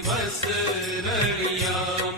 बस रड़िया